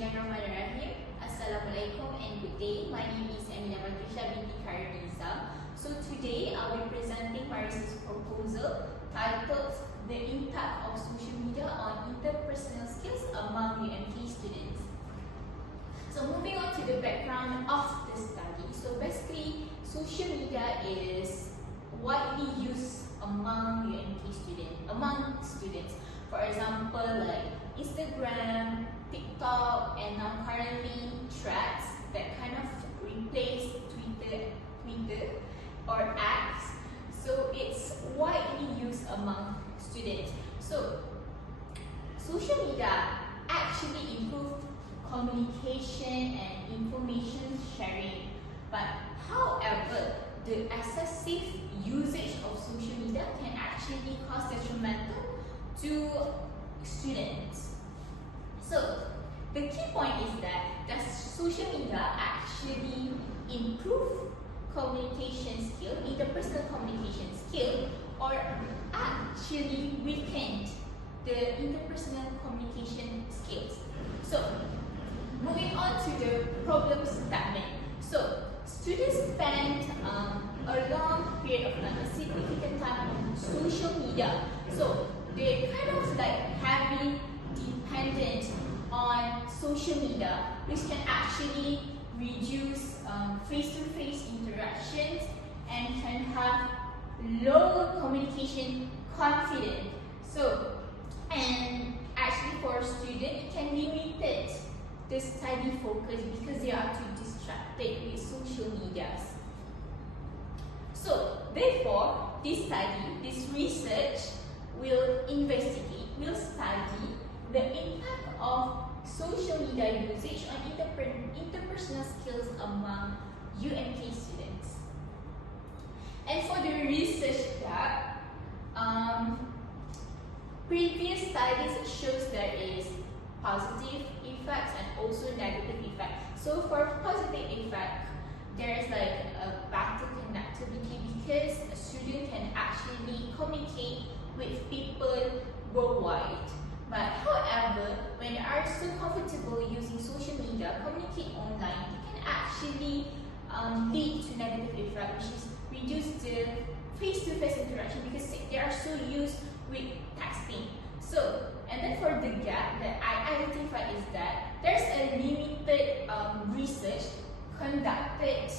Bismillahirrahmanirrahim. Assalamualaikum and good day. My name is Emilyia Batrisyia Binti Khairulnizam. So today I'll be presenting my research proposal titled The Impact of Social Media on Interpersonal Skills Among UMK Students. So moving on to the background of the study. So basically, social media is widely used among UMK students. For example, like Instagram, TikTok, and now currently Threads that kind of replace Twitter or X. So it's widely used among students. So social media actually improve communication and information sharing. But however, the excessive usage of social media can actually cause detrimental to students. So the key point is that does social media actually improve communication skill, interpersonal communication skill, or actually weakened the interpersonal communication skills? So moving on to the problem statement. So students spend a long period of time, a significant time on social media. So they're kind of like heavily dependent on social media, which can actually reduce face-to-face interactions and can have lower communication confidence. So, and actually for students, it can limit the study focus because they are too distracted with social medias. So, therefore, this research will study the impact of social media usage on interpersonal skills among UMK students. And for the research that previous studies shows there is positive effects and also negative effects. So for positive effect, there is like a better connectivity because a student can actually communicate with people worldwide. But however, when they are so comfortable using social media, communicate online, it can actually lead to negative effect, which is reduce the face-to-face interaction because they are so used with texting. So, and then for the gap that I identified is that there's a limited research conducted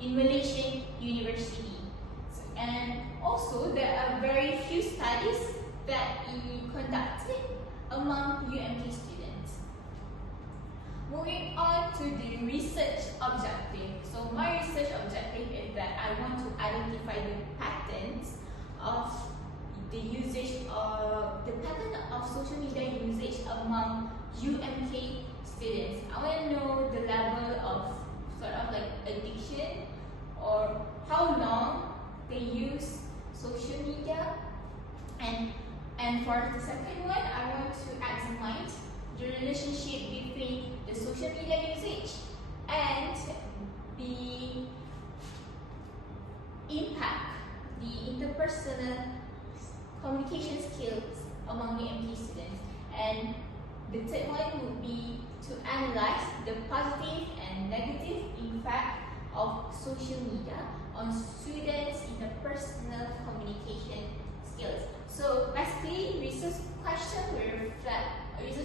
in Malaysian university, and also there are very few studies that is conducted among UMK students. Moving on to the research objective. So my research objective is that I want to identify the patterns of the usage of social media usage among UMK students. I want to know the level of sort of like addiction or how long they use social media, and for the second one, I want to examine the relationship between the social media usage and the impact, the interpersonal communication skills among the UMK students. And the third one would be to analyze the positive and negative impact of social media on students' interpersonal communication skills. So basically, research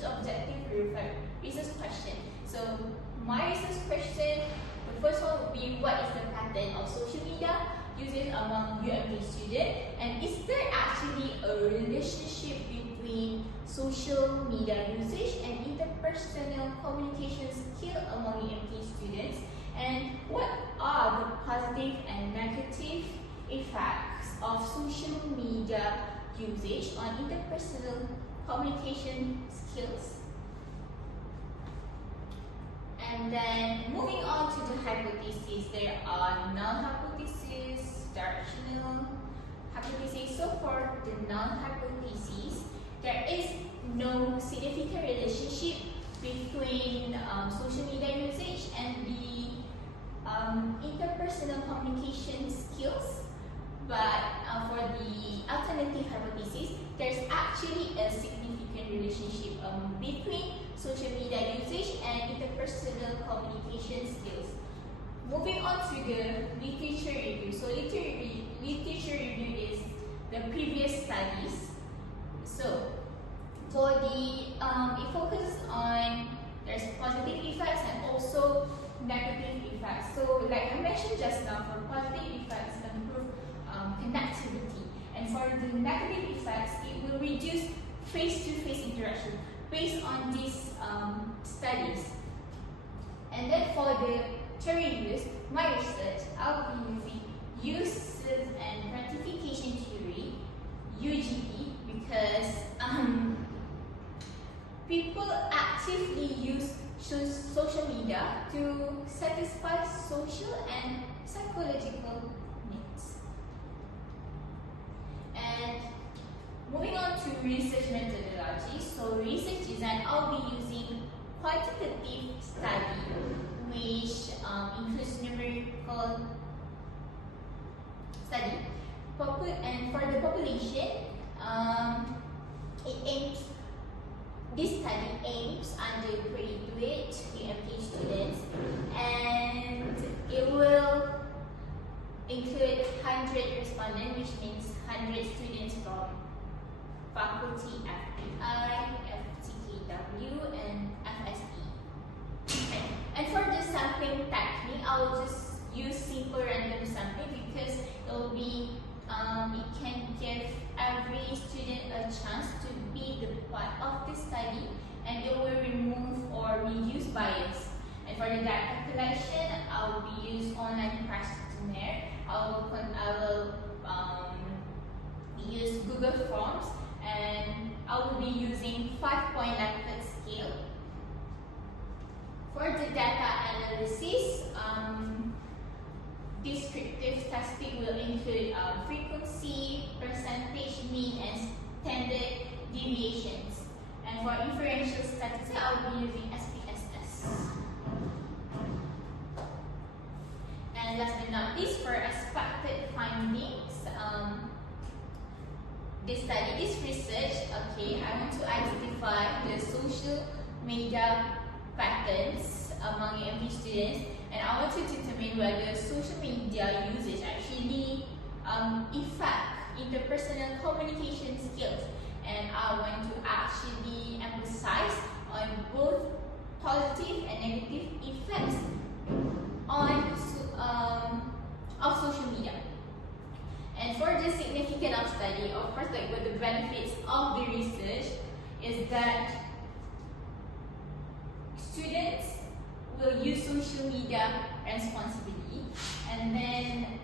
objective will reflect research question. So my research question, the first one would be what is the pattern of social media usage among UMK students, and is there actually a relationship between social media usage and interpersonal communication skill among UMK students, and what are the positive and negative effects of social media usage on interpersonal communication skills. And then moving on to the hypotheses, there are null hypotheses, directional hypotheses. So for the null hypotheses, there is no significant relationship between social media usage and the interpersonal communication skills. But for the alternative hypothesis, there's actually a significant relationship between social communication skills. Moving on to the literature review. So literature review is the previous studies. So for the it focuses on there's positive effects and also negative effects. So like I mentioned just now, for positive effects, improve connectivity, and for the negative effects, it will reduce face-to-face interaction based on these studies. And then for the theory use, my research, I'll be using uses and gratification theory, UGT, because people actively use social media to satisfy social and psychological needs. And moving on to research methodology. So research design, I'll be using quantitative study, which includes numerical study. And for the population, this study aims undergraduate UMK students, and it will include 100 respondents, which means 100 students from faculty FTI, FTKW, and FSE. And for the sampling technique, I will just use simple random sampling because it will be it can give every student a chance to be the part of the study, and it will remove or reduce bias. And for the data collection, I will be use online questionnaire. I will use Google Forms, and I will be using 5-point Likert scale. For the data analysis, descriptive testing will include frequency, percentage mean, and standard deviations. And for inferential statistics, I will be using SPSS. And last but not least, for expected findings, this research, I want to identify the social media patterns among UMK students, and I want to determine whether social media usage actually affect interpersonal communication skills. And I want to actually emphasize on both positive and negative effects of social media. And for the significance of study, of course, like what the benefits of the research is that students will use social media responsibly, and then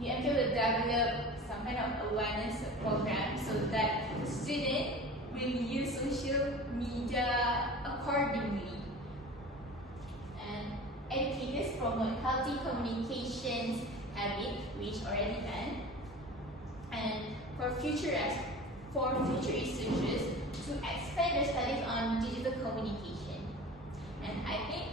UMK will develop some kind of awareness program so that students will use social media accordingly. And educators promote healthy communications habit, which already done. And for future researchers to expand their studies on digital communication. And I think